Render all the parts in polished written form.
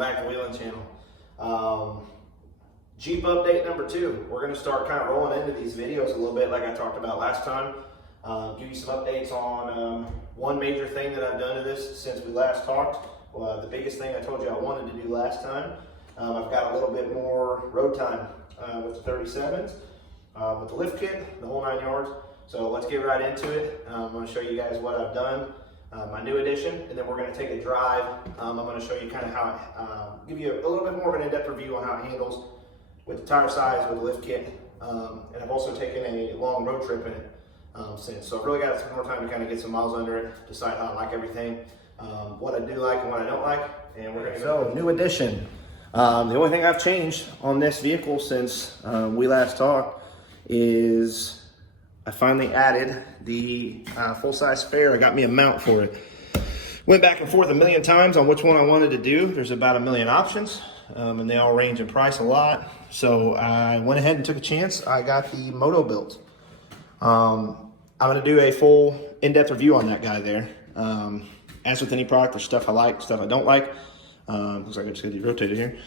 back to Wheeling Channel. Jeep update number 2. We're going to start kind of rolling into these videos a little bit like I talked about last time. Give you some updates on one major thing that I've done to this since we last talked. The biggest thing I told you I wanted to do last time. I've got a little bit more road time with the 37s, with the lift kit, the whole 9 yards. So let's get right into it. I'm going to show you guys what I've done, my new addition, and then we're going to take a drive. I'm going to show you kind of how, give you a little bit more of an in-depth review on how it handles with the tire size, with the lift kit, and I've also taken a long road trip in it since. So I've really got some more time to kind of get some miles under it, decide how I like everything, what I do like and what I don't like, and we're going to go. So, new addition. The only thing I've changed on this vehicle since we last talked is I finally added the full-size spare. I got me a mount for it. Went back and forth a million times on which one I wanted to do. There's about a million options, and they all range in price a lot. So I went ahead and took a chance. I got the Moto built. I'm going to do a full in-depth review on that guy there. As with any product, there's stuff I like, stuff I don't like. Looks like I just got the rotator here.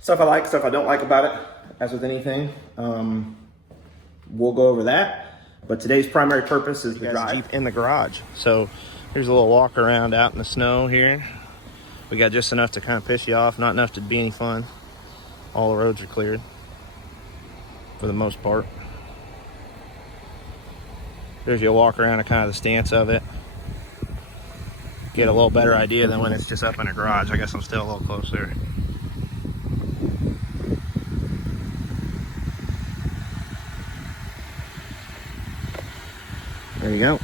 Stuff I like, stuff I don't like about it. As with anything, we'll go over that. But today's primary purpose is the drive. Jeep in the garage. So here's a little walk around out in the snow here. We got just enough to kind of piss you off, not enough to be any fun. All the roads are cleared for the most part. There's your walk around and kind of the stance of it. Get a little better idea than when it's just up in a garage. I guess I'm still a little closer. There you go.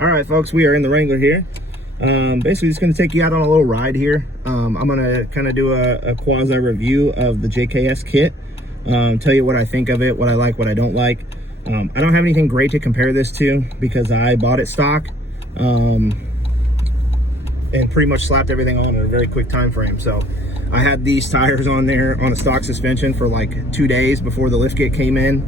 All right, folks, we are in the Wrangler here. Basically just going to take you out on a little ride here. I'm going to kind of do a quasi review of the JKS kit. Tell you what I think of it, what I like, what I don't like. I don't have anything great to compare this to because I bought it stock and pretty much slapped everything on in a very quick time frame. So I had these tires on there on a stock suspension for like 2 days before the lift kit came in,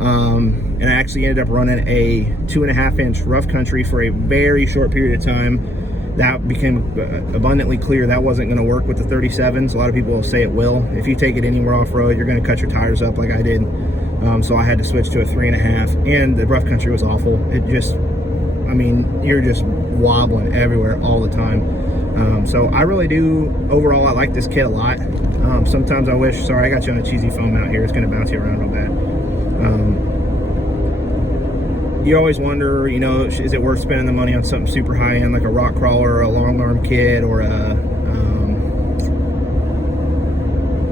and I actually ended up running a 2.5 inch rough country for a very short period of time. That became abundantly clear that wasn't going to work with the 37s. A lot of people will say it will. If you take it anywhere off-road, you're going to cut your tires up like I did. So I had to switch to a 3.5, and the rough country was awful. It just, I mean, you're just wobbling everywhere all the time. So I really do, overall, I like this kit a lot. Sometimes I wish, sorry, I got you on a cheesy phone mount here. It's going to bounce you around real bad. You always wonder, you know, is it worth spending the money on something super high-end like a rock crawler or a long arm kit or a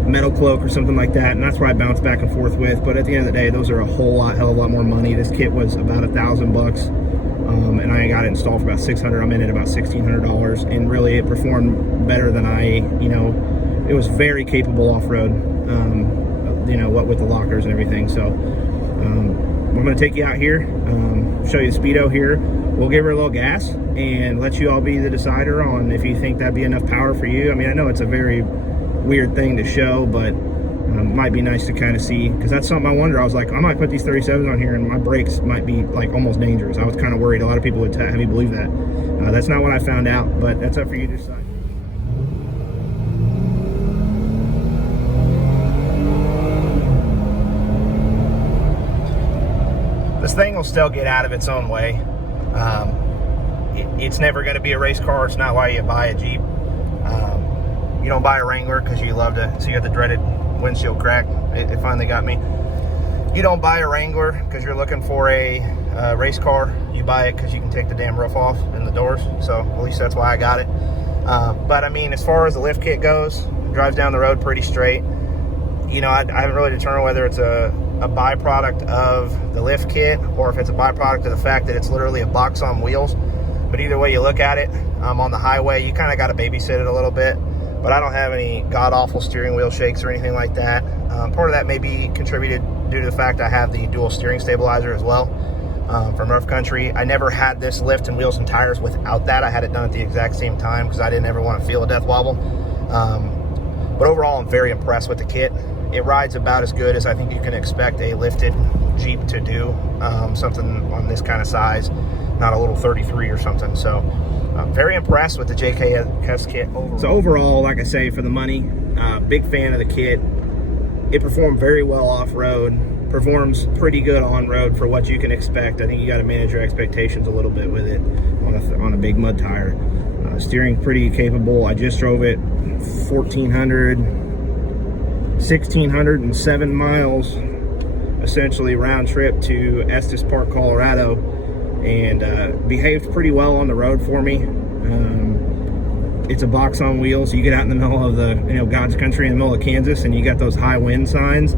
metal cloak or something like that? And that's where I bounce back and forth with. But at the end of the day, those are a hell of a lot more money. This kit was about $1,000, and I got it installed for about $600. I'm in at about $1,600, and really it performed better than it was very capable off-road, what with the lockers and everything. So I'm going to take you out here, show you the speedo here. We'll give her a little gas and let you all be the decider on if you think that'd be enough power for you. I mean, I know it's a very weird thing to show, but might be nice to kind of see, because that's something I wonder. I was like, I might put these 37s on here and my brakes might be like almost dangerous. I was kind of worried. A lot of people would have me believe that. That's not what I found out, but that's up for you to decide. This thing will still get out of its own way. It's never going to be a race car. It's not why you buy a Jeep. You don't buy a Wrangler because you love to see the dreaded windshield crack. It finally got me. You don't buy a Wrangler because you're looking for a race car. You buy it because you can take the damn roof off and the doors. So at least that's why I got it. But I mean, as far as the lift kit goes, it drives down the road pretty straight. You know, I haven't really determined whether it's a byproduct of the lift kit or if it's a byproduct of the fact that it's literally a box on wheels. But either way you look at it, on the highway, you kind of got to babysit it a little bit. But I don't have any god-awful steering wheel shakes or anything like that. Part of that may be contributed due to the fact I have the dual steering stabilizer as well from rough country. I never had this lift and wheels and tires without that. I had it done at the exact same time because I didn't ever want to feel a death wobble. But overall, I'm very impressed with the kit. It rides about as good as I think you can expect a lifted Jeep to do, something on this kind of size. not a little 33 or something. So I'm very impressed with the JKS kit overall. So overall, like I say, for the money, big fan of the kit. It performed very well off-road, performs pretty good on-road for what you can expect. I think you got to manage your expectations a little bit with it on a big mud tire. Steering pretty capable. I just drove it 1,607 miles, essentially round trip to Estes Park, Colorado, and behaved pretty well on the road for me. It's a box on wheels. You get out in the middle of the God's country in the middle of Kansas, and you got those high wind signs.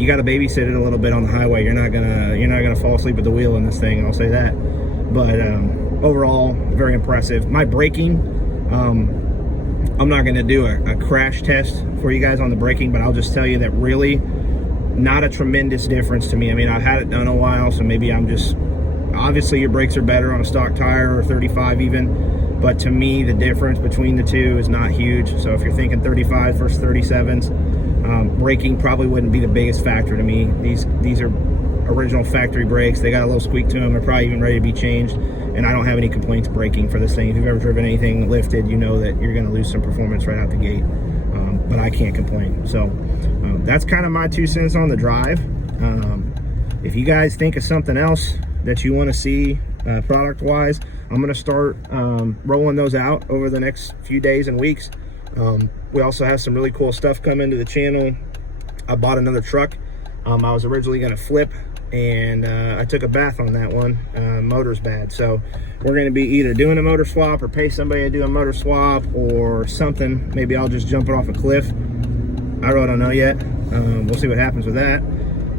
You got to babysit it a little bit on the highway. You're not gonna fall asleep at the wheel in this thing. I'll say that. But overall, very impressive. My braking, I'm not gonna do a crash test for you guys on the braking, but I'll just tell you that really not a tremendous difference to me. I mean, I've had it done a while, so maybe I'm just, obviously your brakes are better on a stock tire or 35 even. But to me, the difference between the two is not huge. So if you're thinking 35 versus 37s, braking probably wouldn't be the biggest factor to me. These are original factory brakes. They got a little squeak to them. They're probably even ready to be changed. And I don't have any complaints braking for this thing. If you've ever driven anything lifted, you know that you're going to lose some performance right out the gate. But I can't complain. So that's kind of my 2 cents on the drive. If you guys think of something else that you want to see product-wise, I'm going to start rolling those out over the next few days and weeks. We also have some really cool stuff coming to the channel. I bought another truck. I was originally going to flip, and I took a bath on that one. Motor's bad, so we're going to be either doing a motor swap or pay somebody to do a motor swap or something. Maybe I'll just jump it off a cliff. I really don't know yet. We'll see what happens with that.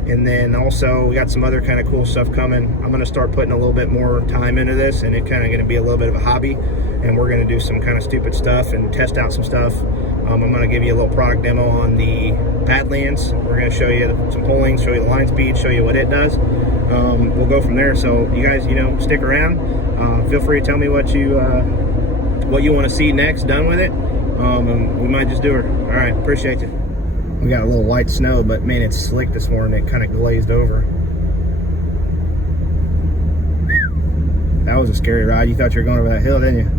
And then also we got some other kind of cool stuff coming. I'm going to start putting a little bit more time into this, and it's kind of going to be a little bit of a hobby, and we're going to do some kind of stupid stuff and test out some stuff. I'm going to give you a little product demo on the Badlands. We're going to show you some pullings, show you the line speed, show you what it does. We'll go from there. So you guys, stick around. Feel free to tell me what you want to see next done with it. And we might just do it. All right, appreciate you. We got a little light snow, but man, it's slick this morning. It kind of glazed over. That was a scary ride. You thought you were going over that hill, didn't you?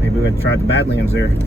Maybe we would have tried the Badlands there.